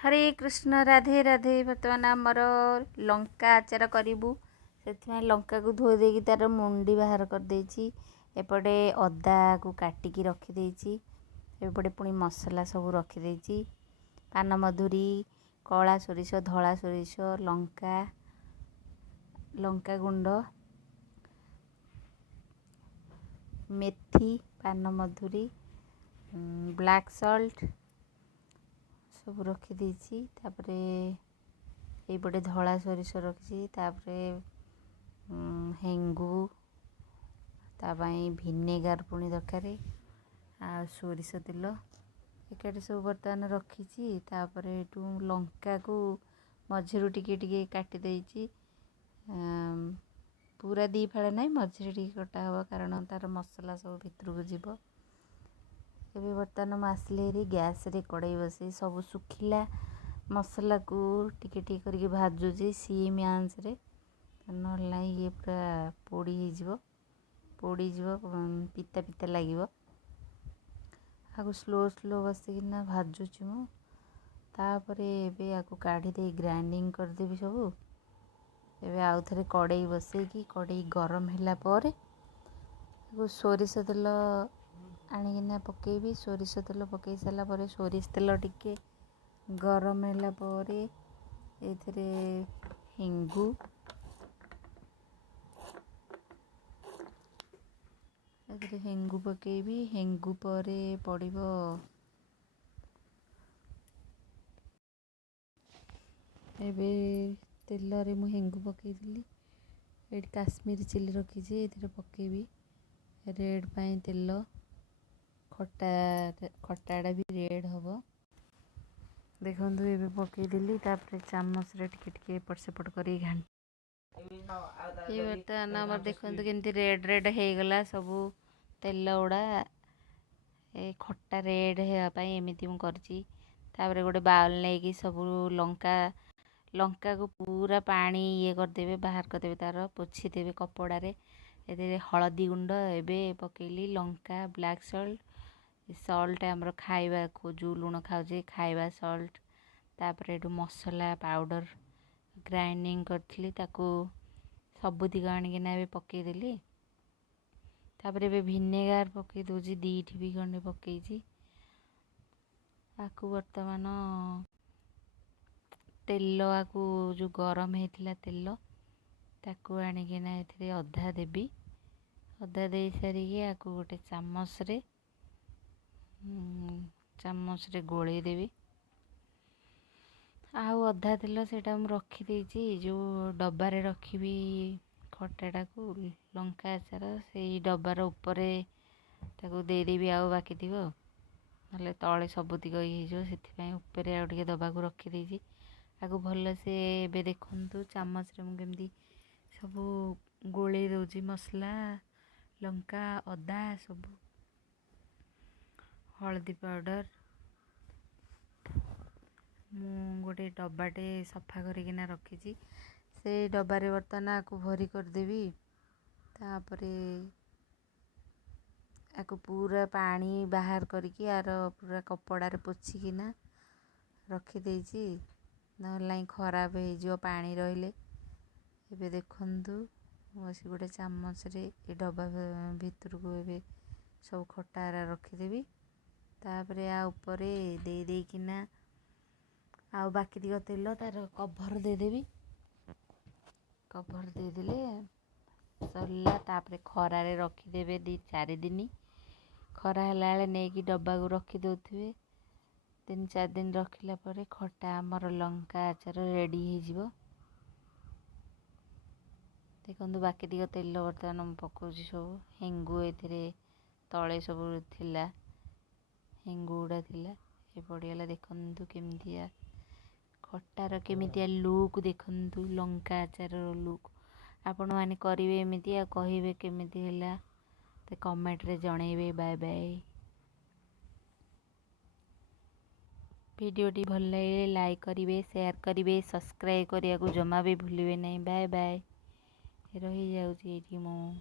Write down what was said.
हरे कृष्ण राधे राधे। बर्तमान आमर लंका आचार करूँ से लंका को धोई देकी तार मुंडी बाहर करदे। एपटे अदा को काटिकी रखिदे। एपटे पुणी मसला सब रखिदे। पान मधुरी, कला सोरिष, धला सोरिष, लंका लंका गुंड, मेथी, पान मधुरी, ब्लैक सॉल्ट सब रखिदे। तापरे एपटे धला सोरिष रखी। तापरे हेंगू तापाई भिनेगार पुणी दरकार आ सोरिष तेल एकाठी सब बर्तमान रखी। तापरे लंका को मझिरु टिके टिके काटी देइछि। पूरा दी फाड़े ना मझिरे टिके कटा हवा कारण तार मसला सब भितर को जीव। एबे बर्तमान आसले गैस रे कड़ाई बसई सब सुखिला मसला को टिके टिके करके भाजुची सीम आंच रे ना ये पूरा पोड़ी जीव पिता पिता लगे। आगु स्लो स्लो बसिकिना भाजुची मु। तापरे एबे आगु काढ़ी दे ग्राइंडिंग कर देबी सब। एबे आउ थरे कड़ाई बसई कि कड़ाई गरम होला पर सोरिष तेल आनिकिना पकेबी। सोरिष तेल पकई सारा पर सोरिष तेल टिके गरम होला पर एथरे हेंगू पकेबी। हेंगू पर पड़िबो एबे तेल रे मु हेंगू पकई दिली। एटी काश्मीरी चिली रखी एथरे पकेबी। रेड पाई तेल खटाटा भी रेड हबो। देखो ये पकई दिली। तापर चामच रे टिके टिके एपट सेपट करी घाट ये बर्तमान आमर देखो केमती रेड रेड हो गला सब तेल गुड़ा खट्टा रेड होगापाई एमती मु करची। तापर गोटे बाउल नहीं सब लंका को पूरा पानी ये करदेवे बाहर करदेवे तार पोछीदेवे कपड़ा रे। ए हलदी गुंड एबे पकेली लंका ब्लैक सॉल्ट आमर खाइबा को जो लुण खाऊे खाइबा सॉल्ट। तापर एटू मसला पाउडर ग्राइंडिंग करथली ताकू सबुतिक आनिकिना एबे पकेदेली। तापर एबे भिनेगार पकई दोजी दीठी भी खंडे पकईची। आकू बर्तमान तेल आकू जो गरम होता तेल ताकू आनिकिना एथिरे अधा देबी। अधा दे सारिकी आकू गोटे चामच रे गोले देबी। आउ अधा तेल सेटा मु रखी देइछि जो डब्बारे रखिबी खटाटा को लंका आचार से डब्बार उपरे ताकू दे देबी। आउ बाकी थिबो नले तळे सबुतिक हो से उपरे आउ टिके दबा को रखी देइछि। आगु भल से एबे देखंतु चामच रे मु केमती सब गोले दउछि मसला लंका अदा सब हल्दी पाउडर मु गोटे डब्बाटे सफा करिकिना रखी। से डब्बारे बर्तमान आकु भरी करदेबी। तापरे आकु पूरा पानी बाहर करके आर पूरा कपड़ारे पोछिकिना रखी देइछि नलाई खराब हो जो पानी रहिले। एबे देखंतु बस गोटे चामच रे ए डब्बा भीतर को एबे सब खटारा रखीदेबी। तापरे आ ऊपरे दे देकिना आउ बाकी दिग तेल तार कभर दे देबी। कभर दे देले सरला। तापरे खरारे रखीदेबे 2-4 दिन। खरा होला बेले नेकी डब्बा को रखी दउथिबे। 3-4 दिन रखिला परे खटा आमर लंका आचार रेडी हो जिवो। देखंतु बाकी दिग तेल बर्तमान मु पकोछि सब हेंगू एथिरे तळे सब थिला हेंगू गुड़ा थिला ए पड़ीगला। देखंतु केमतिया खटार केमितिया लुक देखंतु लंका आचार लुक आपण माने करिवे एमिति आ कहिबे केमिति होला ते कमेंट रे जणैबे। Bye bye. वीडियो टी भल लगे लाइक करिवे शेयर करिवे सब्सक्राइब करिया को जमा भी भूलिवे नहीं। Bye bye. रही जाउछि एठी मु।